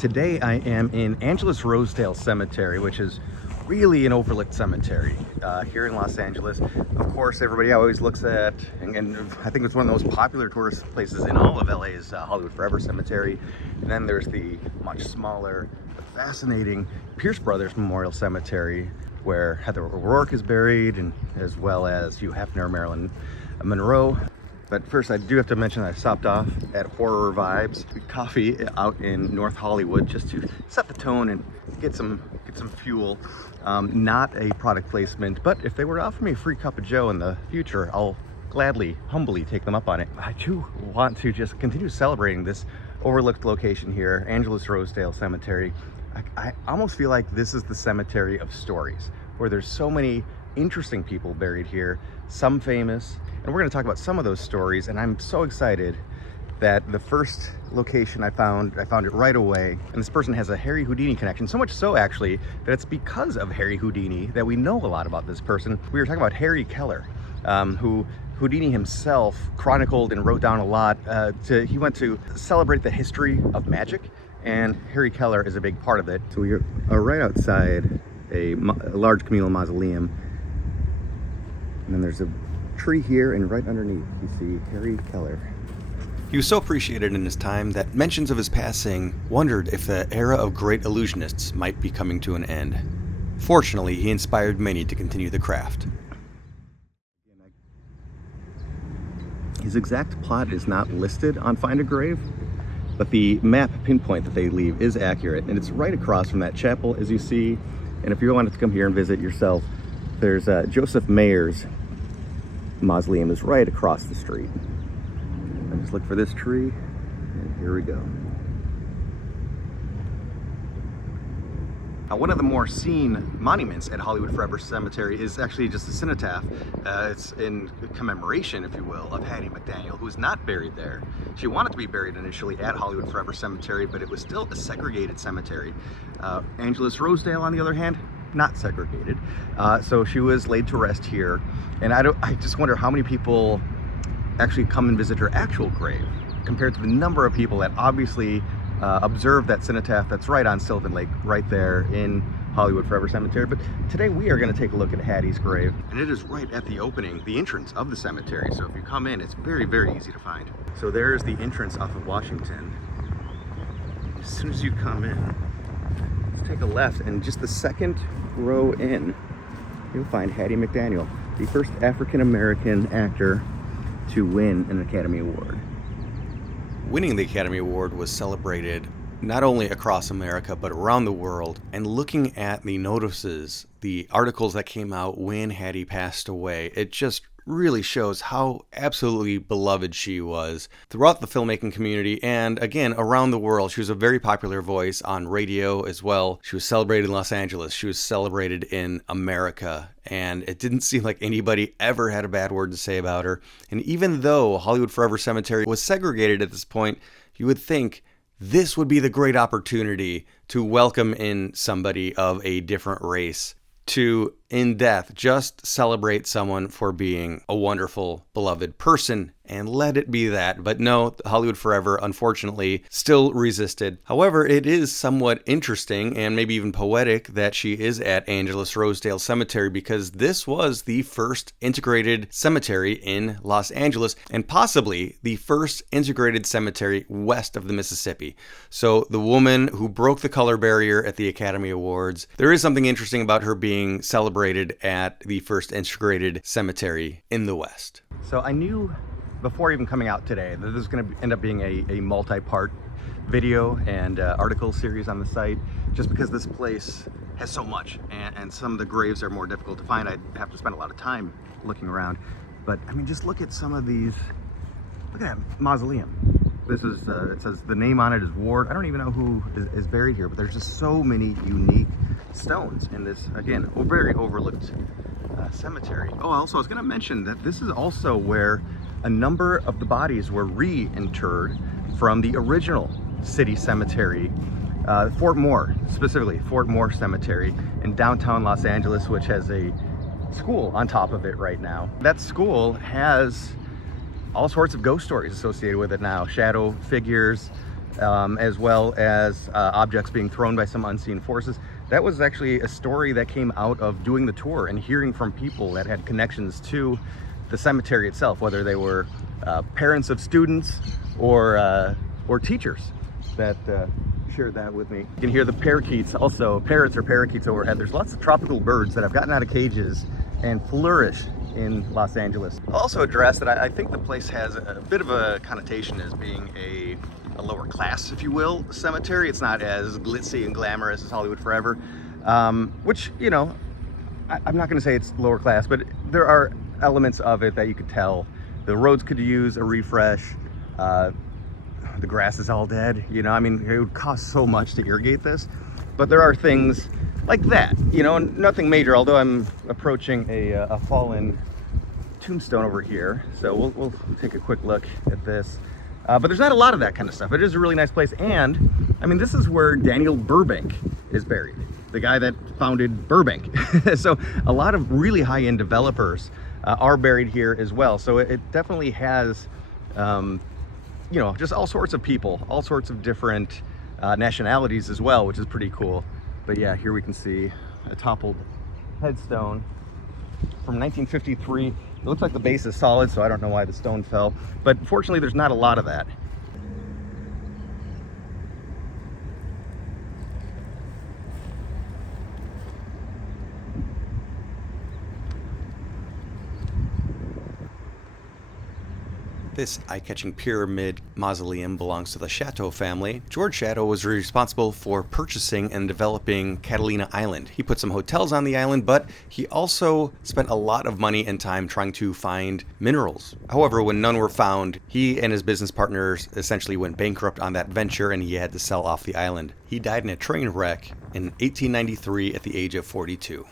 Today I am in Angelus-Rosedale Cemetery, which is really an overlooked cemetery here in Los Angeles. Of course, everybody always looks at, and I think it's one of the most popular tourist places in all of LA is Hollywood Forever Cemetery. And then there's the much smaller, but fascinating Pierce Brothers Memorial Cemetery, where Heather O'Rourke is buried, and as well as Hugh Hefner, Marilyn Monroe. But first, I do have to mention I stopped off at Horror Vibes Coffee out in North Hollywood just to set the tone and get some fuel. Not a product placement, but if they were to offer me a free cup of joe in the future, I'll gladly, humbly take them up on it. I do want to just continue celebrating this overlooked location here, Angelus-Rosedale Cemetery. I almost feel like this is the cemetery of stories, where there's so many interesting people buried here, some famous, and we're going to talk about some of those stories. And I'm so excited that the first location I found it right away, and this person has a Harry Houdini connection, so much so actually that it's because of Harry Houdini that we know a lot about this person. We were talking about Harry Kellar, who Houdini himself chronicled and wrote down a lot. He went to celebrate the history of magic, and Harry Kellar is a big part of it. So we are right outside a large communal mausoleum, and then there's a tree here, and right underneath you see Harry Kellar. He was so appreciated in his time that mentions of his passing wondered if the era of great illusionists might be coming to an end. Fortunately, he inspired many to continue the craft. His exact plot is not listed on Find a Grave, but the map pinpoint that they leave is accurate, and it's right across from that chapel, as you see. And if you wanted to come here and visit yourself, there's Joseph Mayer's mausoleum is right across the street. I just look for this tree, and here we go. Now, one of the more seen monuments at Hollywood Forever Cemetery is actually just a cenotaph. It's in commemoration, if you will, of Hattie McDaniel, who is not buried there. She wanted to be buried initially at Hollywood Forever Cemetery, but it was still a segregated cemetery. Angelus-Rosedale, on the other hand, not segregated. So she was laid to rest here. And I just wonder how many people actually come and visit her actual grave compared to the number of people that obviously observe that cenotaph that's right on Sylvan Lake, right there in Hollywood Forever Cemetery. But today we are going to take a look at Hattie's grave, and it is right at the opening, the entrance of the cemetery. So if you come in, it's very, very easy to find. So there's the entrance off of Washington. As soon as you come in, let's take a left, and just the second row in, you'll find Hattie McDaniel, the first African-American actor to win an Academy Award. Winning the Academy Award was celebrated not only across America, but around the world. And looking at the notices, the articles that came out when Hattie passed away, it just really shows how absolutely beloved she was throughout the filmmaking community and, again, around the world. She was a very popular voice on radio as well. She was celebrated in Los Angeles. She was celebrated in America. And it didn't seem like anybody ever had a bad word to say about her. And even though Hollywood Forever Cemetery was segregated at this point, you would think this would be the great opportunity to welcome in somebody of a different race to, in death, just celebrate someone for being a wonderful, beloved person, and let it be that. But no, Hollywood Forever, unfortunately, still resisted. However, it is somewhat interesting and maybe even poetic that she is at Angelus-Rosedale Cemetery, because this was the first integrated cemetery in Los Angeles, and possibly the first integrated cemetery west of the Mississippi. So the woman who broke the color barrier at the Academy Awards, there is something interesting about her being celebrated at the first integrated cemetery in the West. So I knew before even coming out today that this was going to end up being a multi-part video and article series on the site, just because this place has so much, and some of the graves are more difficult to find. I'd have to spend a lot of time looking around. But I mean, just look at some of these. Look at that mausoleum. This is, it says the name on it is Ward. I don't even know who is buried here, but there's just so many unique stones in this, again, very overlooked cemetery. Oh, also, I was going to mention that this is also where a number of the bodies were reinterred from the original city cemetery, Fort Moore, specifically Fort Moore Cemetery in downtown Los Angeles, which has a school on top of it right now. That school has all sorts of ghost stories associated with it now. Shadow figures, as well as objects being thrown by some unseen forces. That was actually a story that came out of doing the tour and hearing from people that had connections to the cemetery itself, whether they were parents of students or teachers that shared that with me. You can hear the parakeets also, parrots or parakeets overhead. There's lots of tropical birds that have gotten out of cages and flourish in Los Angeles. I'll also address that I think the place has a bit of a connotation as being a lower class, if you will, cemetery. It's not as glitzy and glamorous as Hollywood Forever, which, you know, I'm not going to say it's lower class, but there are elements of it that you could tell. The roads could use a refresh. The grass is all dead, you know, I mean, it would cost so much to irrigate this, but there are things like that, you know, nothing major, although I'm approaching a fallen tombstone over here, so we'll take a quick look at this. But there's not a lot of that kind of stuff. It is a really nice place, and I mean, this is where Daniel Burbank is buried, the guy that founded Burbank. So a lot of really high-end developers are buried here as well, so it definitely has you know, just all sorts of people, all sorts of different nationalities as well, which is pretty cool. But yeah, here we can see a toppled headstone from 1953. It looks like the base is solid, so I don't know why the stone fell. But fortunately, there's not a lot of that. This eye-catching pyramid mausoleum belongs to the Chateau family. George Chateau was responsible for purchasing and developing Catalina Island. He put some hotels on the island, but he also spent a lot of money and time trying to find minerals. However, when none were found, he and his business partners essentially went bankrupt on that venture, and he had to sell off the island. He died in a train wreck in 1893 at the age of 42.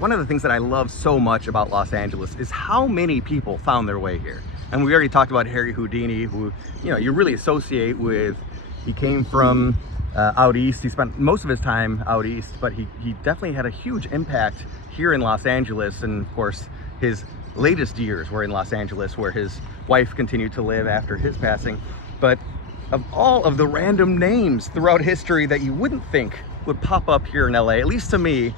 One of the things that I love so much about Los Angeles is how many people found their way here. And we already talked about Harry Houdini, who, you know, you really associate with. He came from out east. He spent most of his time out east, but he definitely had a huge impact here in Los Angeles. And of course, his latest years were in Los Angeles, where his wife continued to live after his passing. But of all of the random names throughout history that you wouldn't think would pop up here in LA, at least to me,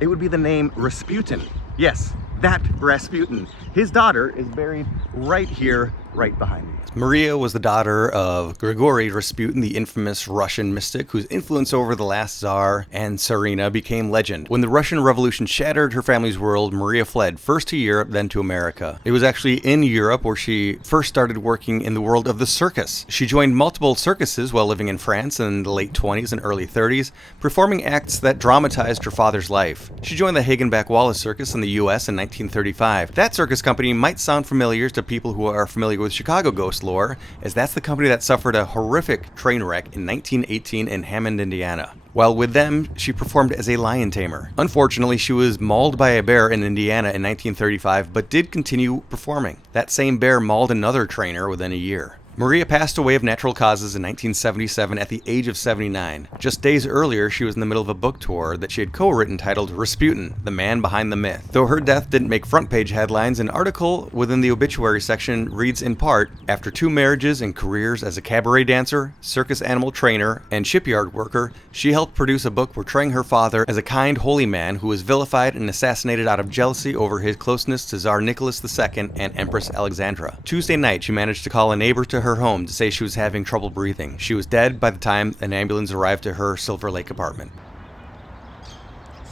it would be the name Rasputin. Yes, that Rasputin. His daughter is buried right here, right behind me. Maria was the daughter of Grigory Rasputin, the infamous Russian mystic whose influence over the last Tsar and Tsarina became legend. When the Russian Revolution shattered her family's world, Maria fled, first to Europe, then to America. It was actually in Europe where she first started working in the world of the circus. She joined multiple circuses while living in France in the late 20s and early 30s, performing acts that dramatized her father's life. She joined the Hagenbeck-Wallace Circus in the US in 1935. That circus company might sound familiar to people who are familiar with Chicago ghost lore, as that's the company that suffered a horrific train wreck in 1918 in Hammond, Indiana. While with them, she performed as a lion tamer. Unfortunately, she was mauled by a bear in Indiana in 1935, but did continue performing. That same bear mauled another trainer within a year. Maria passed away of natural causes in 1977 at the age of 79. Just days earlier, she was in the middle of a book tour that she had co-written titled Rasputin, the Man Behind the Myth. Though her death didn't make front-page headlines, an article within the obituary section reads in part, "After 2 marriages and careers as a cabaret dancer, circus animal trainer, and shipyard worker, she helped produce a book portraying her father as a kind, holy man who was vilified and assassinated out of jealousy over his closeness to Tsar Nicholas II and Empress Alexandra. Tuesday night, she managed to call a neighbor to her home to say she was having trouble breathing. She was dead by the time an ambulance arrived to her Silver Lake apartment."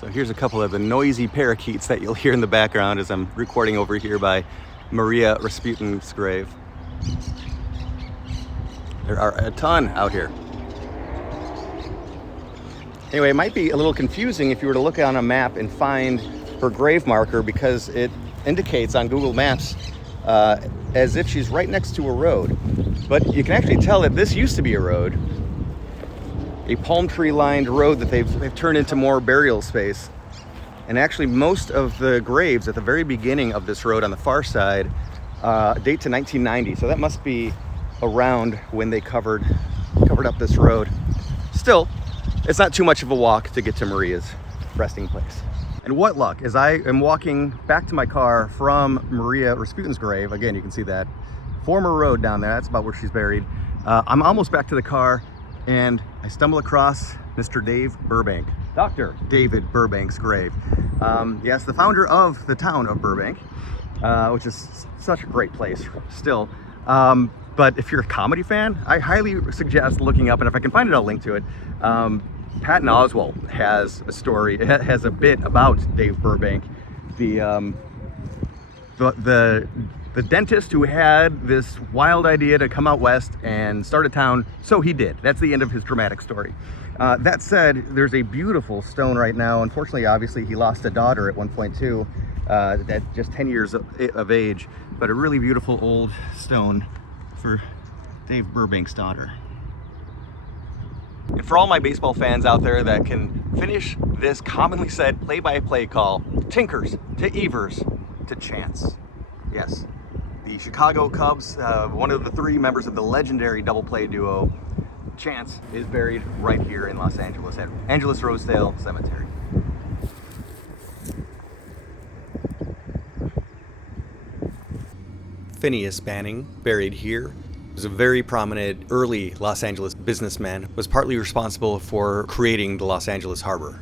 So here's a couple of the noisy parakeets that you'll hear in the background as I'm recording over here by Maria Rasputin's grave. There are a ton out here. Anyway, it might be a little confusing if you were to look on a map and find her grave marker, because it indicates on Google Maps as if she's right next to a road. But you can actually tell that this used to be a road, a palm tree lined road that they've turned into more burial space. And actually most of the graves at the very beginning of this road on the far side date to 1990. So that must be around when they covered up this road. Still, it's not too much of a walk to get to Maria's resting place. And what luck, as I am walking back to my car from Maria Rasputin's grave, again, you can see that former road down there, that's about where she's buried. I'm almost back to the car, and I stumble across Mr. Dave Burbank, Dr. David Burbank's grave. Yes, the founder of the town of Burbank, which is such a great place still. But if you're a comedy fan, I highly suggest looking up, and if I can find it, I'll link to it. Patton Oswalt has a story, it has a bit about Dave Burbank, the dentist who had this wild idea to come out west and start a town, so he did. That's the end of his dramatic story. That said, there's a beautiful stone right now. Unfortunately, obviously, he lost a daughter at one point too, at just 10 years of age, but a really beautiful old stone for Dave Burbank's daughter. And for all my baseball fans out there that can finish this commonly said play-by-play call, Tinkers to Evers to Chance. Yes, the Chicago Cubs, one of the three members of the legendary double play duo, Chance, is buried right here in Los Angeles at Angelus-Rosedale Cemetery. Phineas Banning, buried here, was a very prominent early Los Angeles businessman, was partly responsible for creating the Los Angeles Harbor.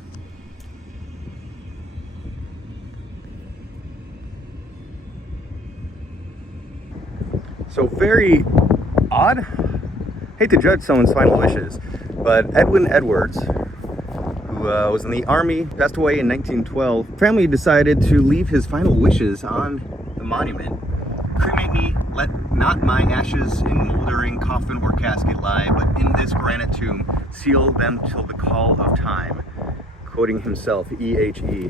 So very odd. Hate to judge someone's final wishes, but Edwin Edwards, who was in the Army, passed away in 1912. Family decided to leave his final wishes on the monument. Cremate me, let not my ashes in moldering coffin or casket lie, but in this granite tomb, seal them till the call of time. Quoting himself, E.H.E.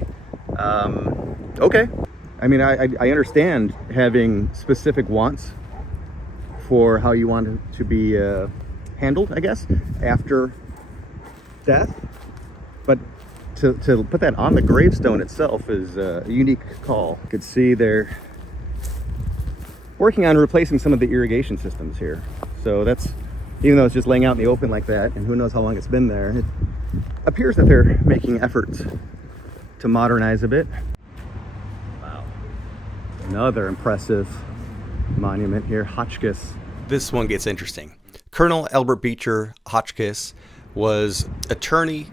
Okay. I mean, I understand having specific wants for how you want it to be handled, I guess, after death. But to put that on the gravestone itself is a unique call. You could see they're working on replacing some of the irrigation systems here. So that's, even though it's just laying out in the open like that, and who knows how long it's been there, it appears that they're making efforts to modernize a bit. Wow. Another impressive monument here, Hotchkiss. This one gets interesting. Colonel Albert Beecher Hotchkiss was attorney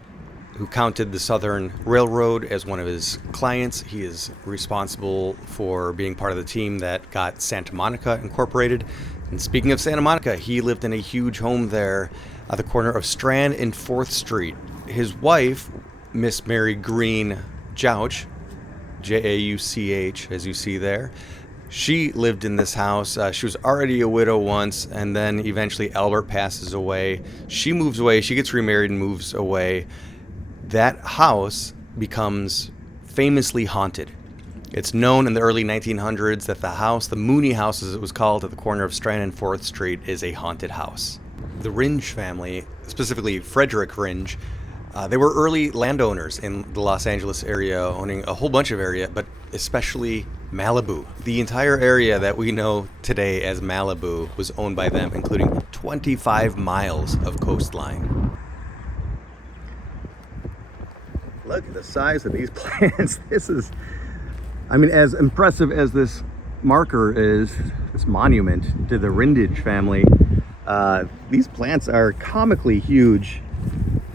who counted the Southern Railroad as one of his clients. He is responsible for being part of the team that got Santa Monica incorporated. And speaking of Santa Monica, he lived in a huge home there at the corner of Strand and 4th Street. His wife, Miss Mary Green Jauch, J-A-U-C-H, as you see there, she lived in this house. She was already a widow once, and then eventually Albert passes away. She moves away. She gets remarried and moves away. That house becomes famously haunted. It's known in the early 1900s that the house, the Mooney House as it was called, at the corner of Strand and 4th Street, is a haunted house. The Ringe family, specifically Frederick Ringe, they were early landowners in the Los Angeles area, owning a whole bunch of area, but especially Malibu. The entire area that we know today as Malibu was owned by them, including 25 miles of coastline. Look at the size of these plants. This is, I mean, as impressive as this marker is, this monument to the Rindage family, these plants are comically huge.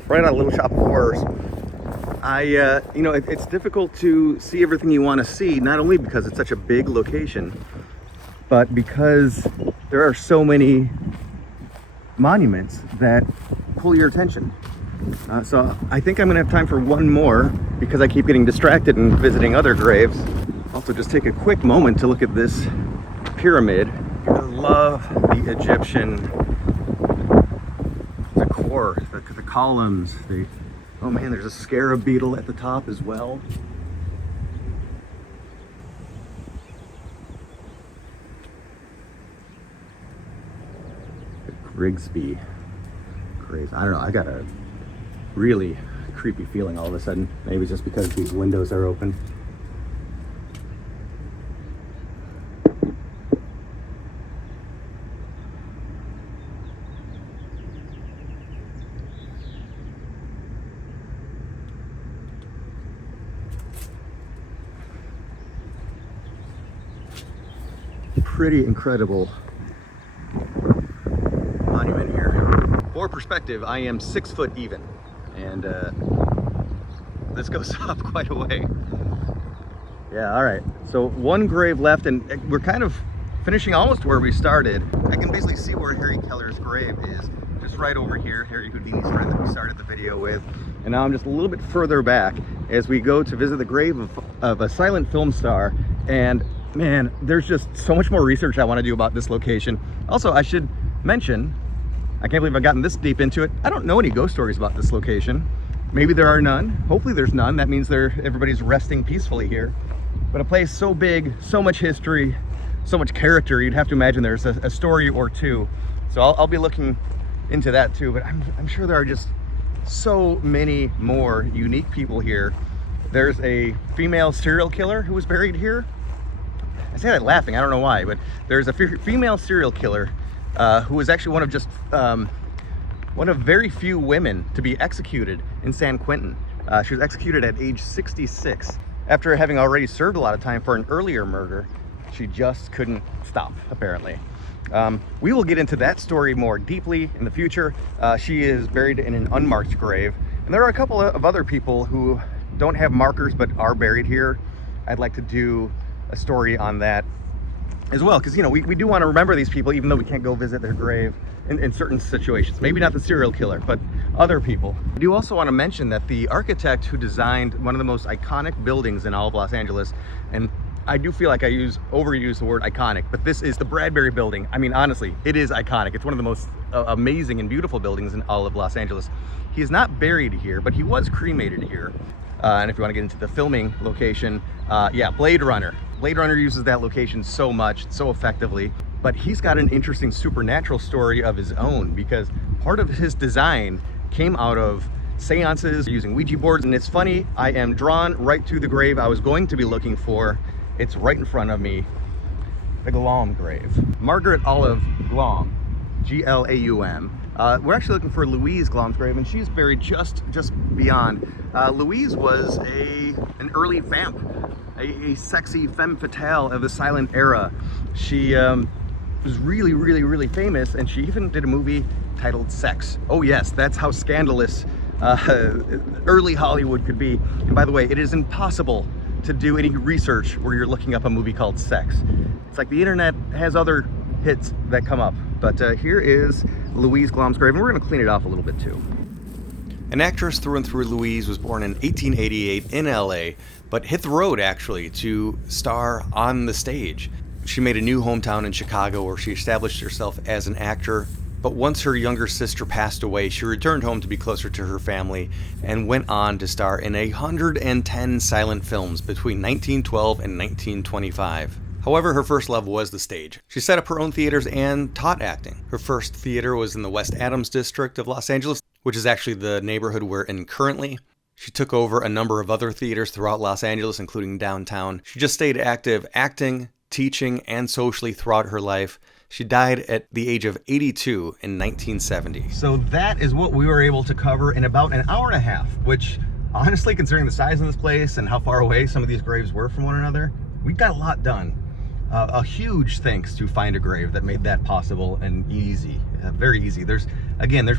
Right on Little Shop of Horrors. It's difficult to see everything you want to see, not only because it's such a big location, but because there are so many monuments that pull your attention. So I think I'm gonna have time for one more because I keep getting distracted and visiting other graves. Also, just take a quick moment to look at this pyramid. I love the Egyptian decor, the columns. Oh man, there's a scarab beetle at the top as well. The Grigsby graves. I don't know, I got a really creepy feeling all of a sudden. Maybe it's just because these windows are open. pretty incredible monument here. For perspective, I am 6 foot even, and this goes up quite a way. Yeah, all right. So one grave left, and we're kind of finishing almost where we started. I can basically see where Harry Kellar's grave is, just right over here, Harry Houdini's friend that we started the video with. And now I'm just a little bit further back as we go to visit the grave of a silent film star. And man, there's just so much more research I want to do about this location. Also, I should mention, I can't believe I've gotten this deep into it. I don't know any ghost stories about this location. Maybe there are none. Hopefully there's none. That means everybody's resting peacefully here. But a place so big, so much history, so much character, you'd have to imagine there's a story or two. So I'll be looking into that too, but I'm sure there are just so many more unique people here. There's a female serial killer who was buried here. I say that laughing, I don't know why, but there's a female serial killer who was actually one of very few women to be executed in San Quentin. She was executed at age 66 after having already served a lot of time for an earlier murder. She just couldn't stop, apparently. We will get into that story more deeply in the future. She is buried in an unmarked grave, and there are a couple of other people who don't have markers but are buried here. I'd like to do a story on that as well, because we do want to remember these people, even though we can't go visit their grave in certain situations. Maybe not the serial killer, but other people. I do also want to mention that the architect who designed one of the most iconic buildings in all of Los Angeles, and I do feel like I overuse the word iconic, but this is the Bradbury Building. I mean, honestly, it is iconic. It's one of the most amazing and beautiful buildings in all of Los Angeles. He is not buried here, but he was cremated here. And if you want to get into the filming location, yeah, Blade Runner. Blade Runner uses that location so much, so effectively, but he's got an interesting supernatural story of his own, because part of his design came out of seances using Ouija boards. And it's funny, I am drawn right to the grave I was going to be looking for. It's right in front of me, the Glaum grave. Margaret Olive Glaum, G-L-A-U-M. We're actually looking for Louise Glaum's grave, and she's buried just beyond. Louise was an early vamp, a sexy femme fatale of the silent era. She was really famous, and she even did a movie titled Sex. Oh yes, that's how scandalous early Hollywood could be. And by the way, it is impossible to do any research where you're looking up a movie called Sex. It's like the internet has other hits that come up. But here is Louise Glaum's grave, and we're going to clean it off a little bit too. An actress through and through, Louise was born in 1888 in LA, but hit the road actually to star on the stage. She made a new hometown in Chicago where she established herself as an actor. But once her younger sister passed away, she returned home to be closer to her family and went on to star in 110 silent films between 1912 and 1925. However, her first love was the stage. She set up her own theaters and taught acting. Her first theater was in the West Adams district of Los Angeles, which is actually the neighborhood we're in currently. She took over a number of other theaters throughout Los Angeles, including downtown. She just stayed active, acting, teaching, and socially throughout her life. She died at the age of 82 in 1970. So that is what we were able to cover in about an hour and a half, which honestly, considering the size of this place and how far away some of these graves were from one another, we got a lot done. A huge thanks to Find a Grave that made that possible and easy, very easy. There's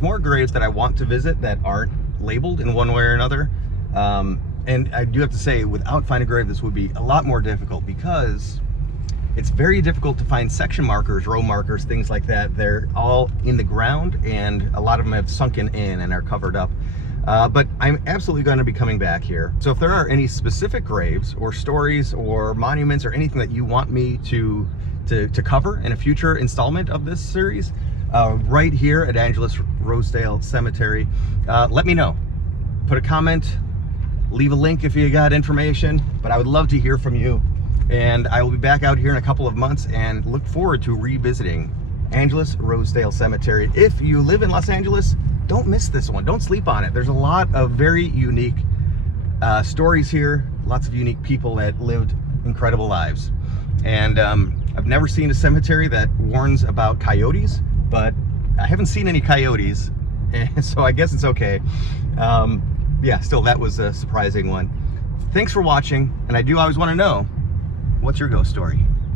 more graves that I want to visit that aren't labeled in one way or another. And I do have to say, without Find a Grave, this would be a lot more difficult, because it's very difficult to find section markers, row markers, things like that. They're all in the ground, and a lot of them have sunken in and are covered up. But I'm absolutely going to be coming back here. So if there are any specific graves or stories or monuments or anything that you want me to cover in a future installment of this series, right here at Angelus-Rosedale Cemetery, let me know. Put a comment, leave a link if you got information, but I would love to hear from you. And I will be back out here in a couple of months and look forward to revisiting Angelus-Rosedale Cemetery. If you live in Los Angeles, don't miss this one. Don't sleep on it. There's a lot of very unique stories here, lots of unique people that lived incredible lives. And I've never seen a cemetery that warns about coyotes, but I haven't seen any coyotes, and so I guess it's okay. Yeah, still, that was a surprising one. Thanks for watching, and I do always want to know, what's your ghost story?